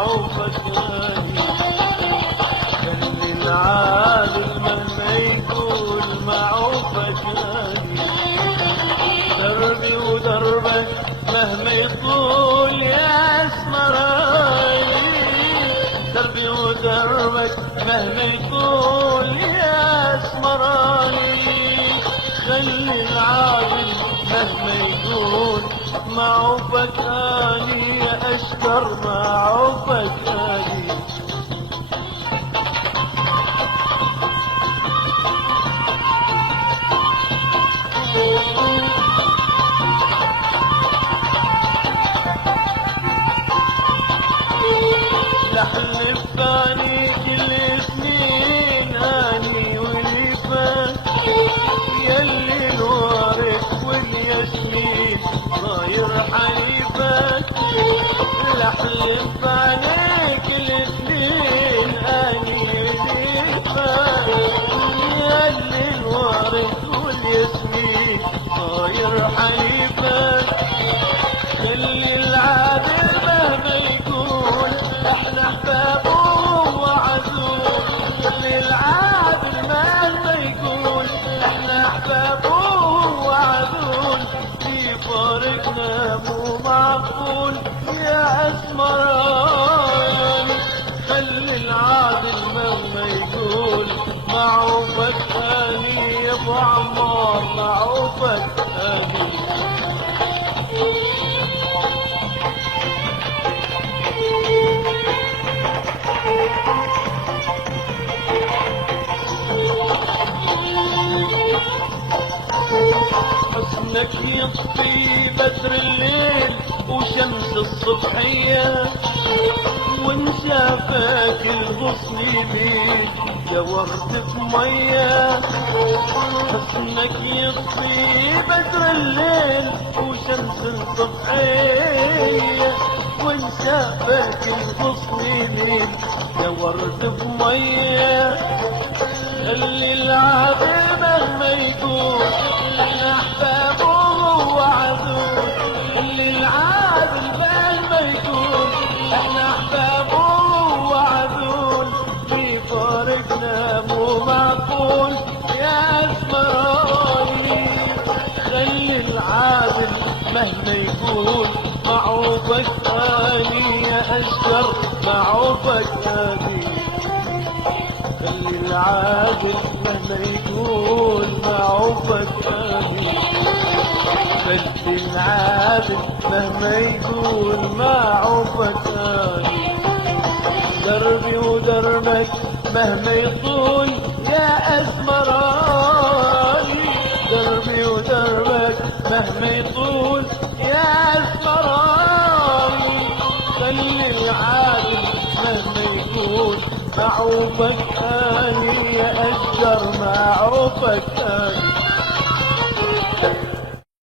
معوفك غالي. خلي العادل مهما يكون معوفك غالي. دربي ودربك مهما يطول يا اسمراني. دربي ودربك مهما يطول يا اسمراني. خلي العادل مهما يكون معوفك غالي يا اشكر معوفك غالي. لحلف ثاني كل سنين اني واللي فات يلي نورك والياسمين طاير حليفك. لحلف ثاني كل سنين اني واللي فات يلي نورك والياسمين طاير حليفك. خلي العادل مهما يكون احنا احبابه وعزول. خلي العادل مهما يكون احنا احبابه وعزول. في فارقنا مو معقول يا اسمران. خلي العادل مهما يكون معوفك غالي يا ابو عمار معوفك غالي. حسنك يطفي بدر الليل وشمس الصبحية. وانشافك الغصن يميل يا ورد في مية. حسنك يطفي بدر الليل وشمس الصبحية. وانشافك الغصن يميل يا ورد في مية. خلي العادل مهما يكون احنا احبابه وعدول. خلي العادل مهما يكون احنا احبابه وعدول. في فارقنا مو معقول يا اسمراني. خلي العادل مهما يكون معوفك غالي يا اشكر معوفك غالي. خلي العادل مهما يكون معوفك غالي. خلي العادل مهما يكون معوفك غالي. دربي ودربك مهما يطول يا اسمراني. دربي ودربك مهما يطول يا اسمراني. خلي العادل مهما يكون معوفك غالي يا اشجر معوفك غالي.